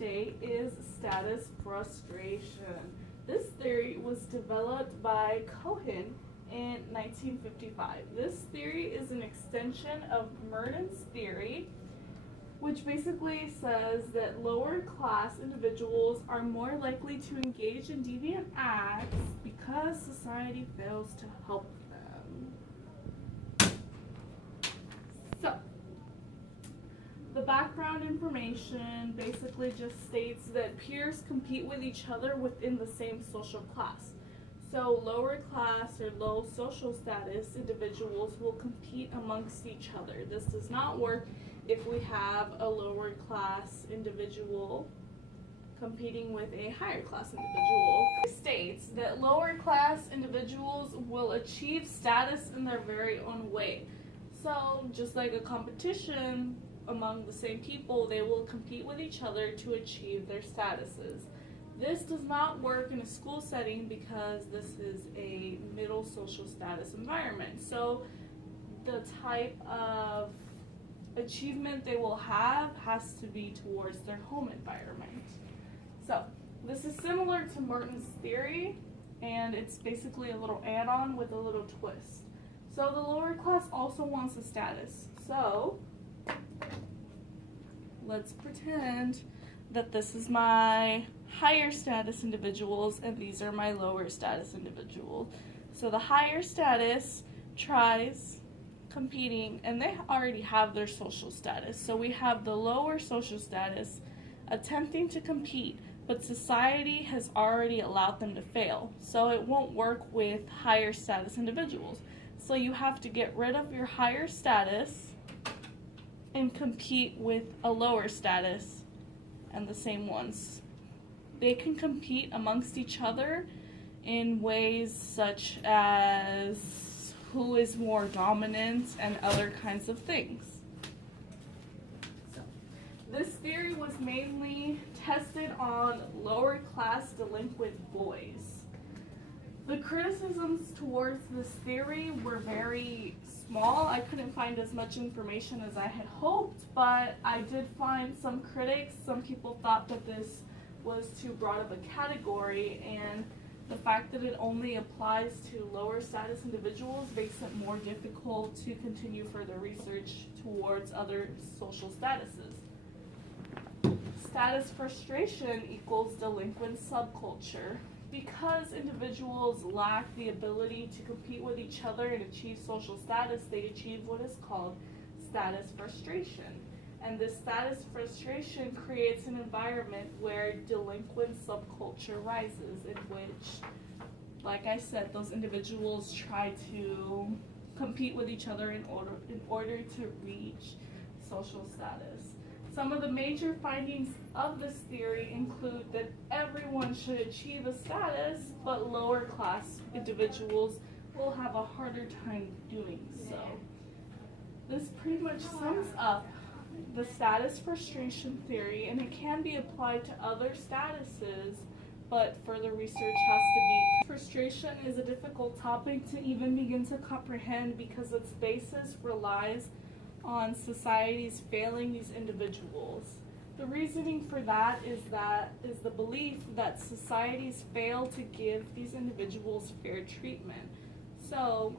today is status frustration. This theory was developed by Cohen in 1955. This theory is an extension of Merton's theory, which basically says that lower class individuals are more likely to engage in deviant acts because society fails to help them. So, the background information basically just states that peers compete with each other within the same social class. So lower class or low social status individuals will compete amongst each other. This does not work if we have a lower class individual competing with a higher class individual. It states that lower class individuals will achieve status in their very own way. So just like a competition among the same people, they will compete with each other to achieve their statuses. This does not work in a school setting because this is a middle social status environment. So the type of achievement they will have has to be towards their home environment. So this is similar to Merton's theory, and it's basically a little add-on with a little twist. So the lower class also wants a status. So let's pretend that this is my higher status individuals and these are my lower status individuals. So the higher status tries competing, and they already have their social status. So we have the lower social status attempting to compete, but society has already allowed them to fail. So it won't work with higher status individuals. So you have to get rid of your higher status and compete with a lower status and the same ones. They can compete amongst each other in ways such as who is more dominant and other kinds of things. So, this theory was mainly tested on lower class delinquent boys. The criticisms towards this theory were very small. I couldn't find as much information as I had hoped, but I did find some critics. Some people thought that this was too broad of a category, and the fact that it only applies to lower status individuals makes it more difficult to continue further research towards other social statuses. Status frustration equals delinquent subculture. Because individuals lack the ability to compete with each other and achieve social status, they achieve what is called status frustration. And this status frustration creates an environment where delinquent subculture rises, in which, like I said, those individuals try to compete with each other in order to reach social status. Some of the major findings of this theory include that everyone should achieve a status, but lower class individuals will have a harder time doing so. This pretty much sums up the status frustration theory, and it can be applied to other statuses, but further research has to be. Frustration is a difficult topic to even begin to comprehend because its basis relies on societies failing these individuals. The reasoning for that is the belief that societies fail to give these individuals fair treatment. So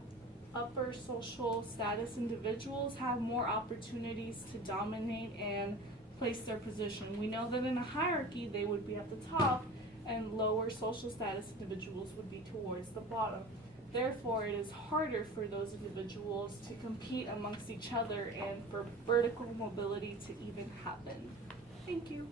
upper social status individuals have more opportunities to dominate and place their position. We know that in a hierarchy they would be at the top and lower social status individuals would be towards the bottom. Therefore, it is harder for those individuals to compete amongst each other and for vertical mobility to even happen. Thank you.